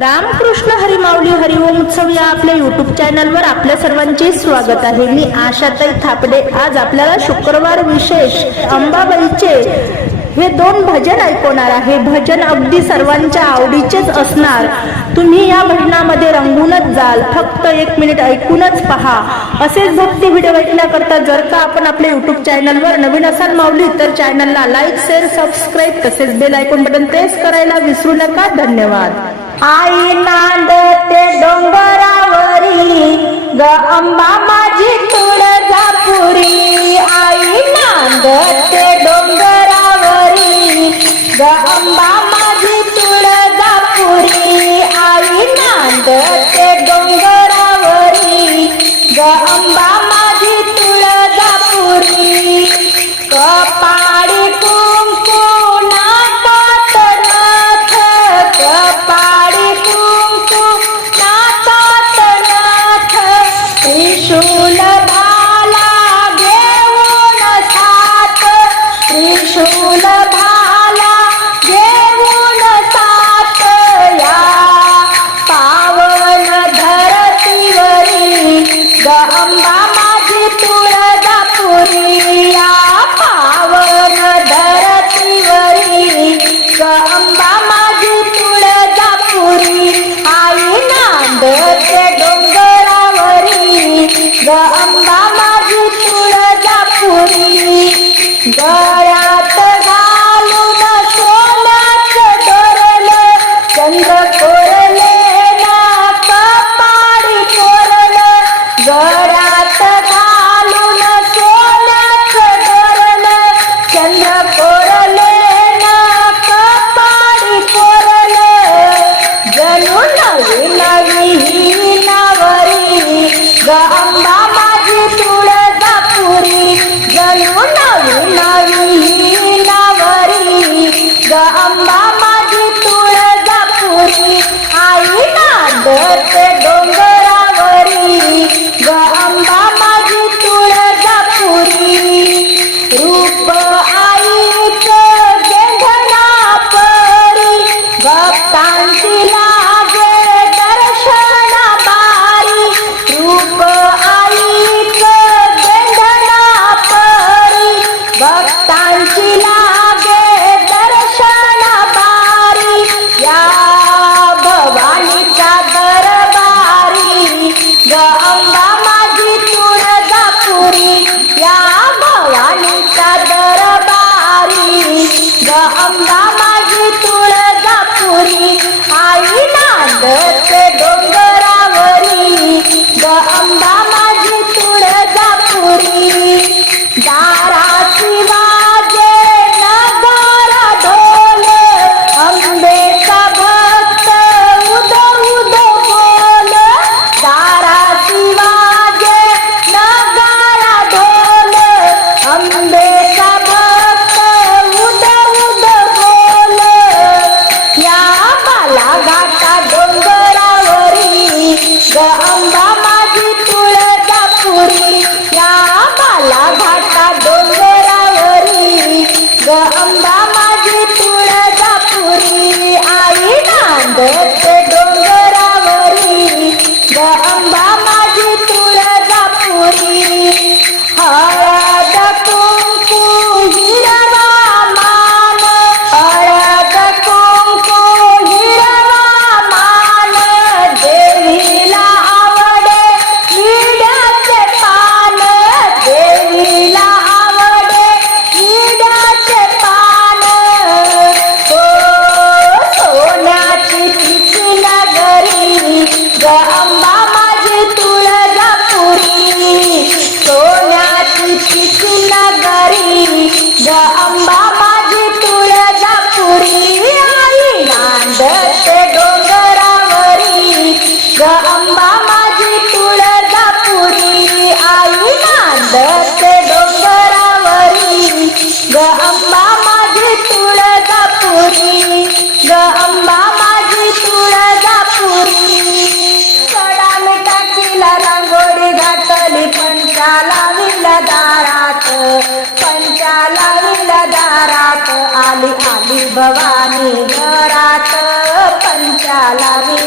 रामकृष्ण हरिमाऊली हरिओम उत्सव या आपल्या युट्यूब चॅनलवर आपल्या सर्वांचे स्वागत आहे. मी आशाताई थापडे. आज आपल्याला शुक्रवार विशेष अंबाबाईचे हे दोन भजन ऐकवणार आहे. भजन अगदी सर्वांच्या आवडीचेच असणार. तुम्ही या भजनामध्ये रंगूनच जाल. फक्त एक मिनिट ऐकूनच पहा. असेच भक्ती व्हिडिओ ऐकण्याकरता जर का आपण आपल्या युट्यूब चॅनलवर नवीन असाल माऊली तर चॅनलला लाईक शेअर सबस्क्राईब तसेच बेल ऐकून बटन प्रेस करायला विसरू नका. धन्यवाद. आई नांदते डोंगरावरी ग अंबा माझी तुळजापुरी. आई नांदते डोंगरावरी ग अंबा তার শিলা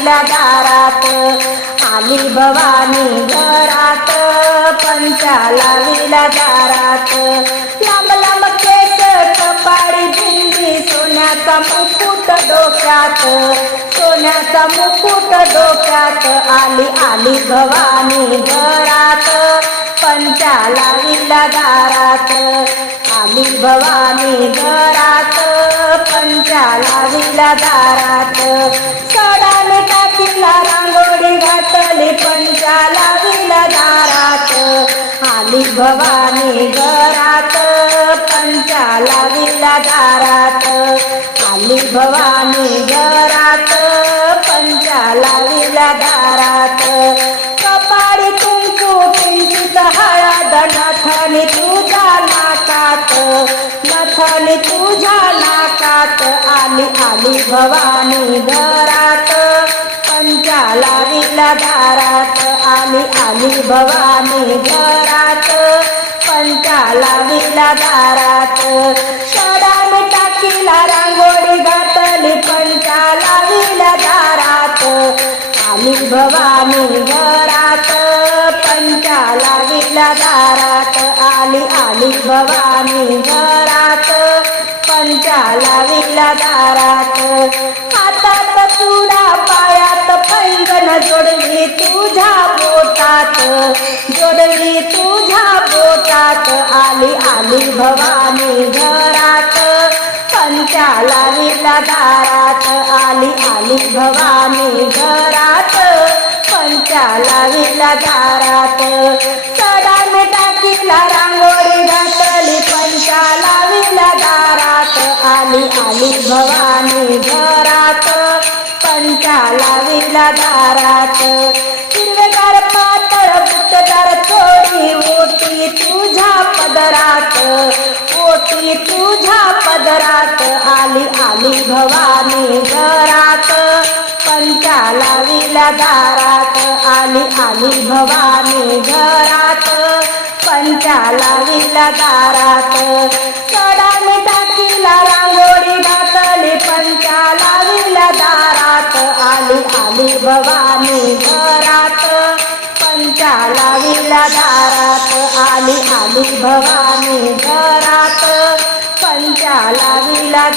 आपल्या दारात. आली भवानी घरात पंचाला विला दारात. लांब लांब केस कपाळी बिंदी सोन्याचा मुकुट डोक्यात. सोन्याचा मुकुट डोक्यात. आली आली भवानी घरात पंचाला विला दारात. आली भवानी घरात पंचा लाविला दारात. सडाने टाकीला रांगोळी घातली पंचा विला दारात. आली भवानी घरात पंचा विला दारात. आली भवानी घरात पंचा विला दारात. आली आली भवानी घरात. पंचा लाविला दारात. आली आली भवानी घरात. पंचा लाविला दारात. शडाने टाकीला रांगोळी घातली. पंचाला लाविला दारात. आली भवानी घरात. पंचा लाविला दारात. आली आली भवानी घरात. पंचा लाविला दारात. हातात चुडा पायात पैंगण जोडली तुझ्या बोटात. जोडली तुझ्या बोटात आली आली भवानी घरात. पंचा लाविला दारात आली आली भवानी घरात. पंचा लाविला दारात सडाने टाकीला आली भवानी घरात. पंचाला विला दारात. हिरवेगार पातळ गुप्तदार थोडी मोठी तुझ्या पदरात. मोठी तुझ्या पदरात आली आली भवानी घरात. पंचाला विला दारात. आली आली भवानी घरात. पंचाला विला दारात. सडाने रांगोळी घातली पंचा लाविला दारात. आली आली भवानी घरात. पंचा लाविला दारात. आली आली भवानी घरात. पंचा लाविला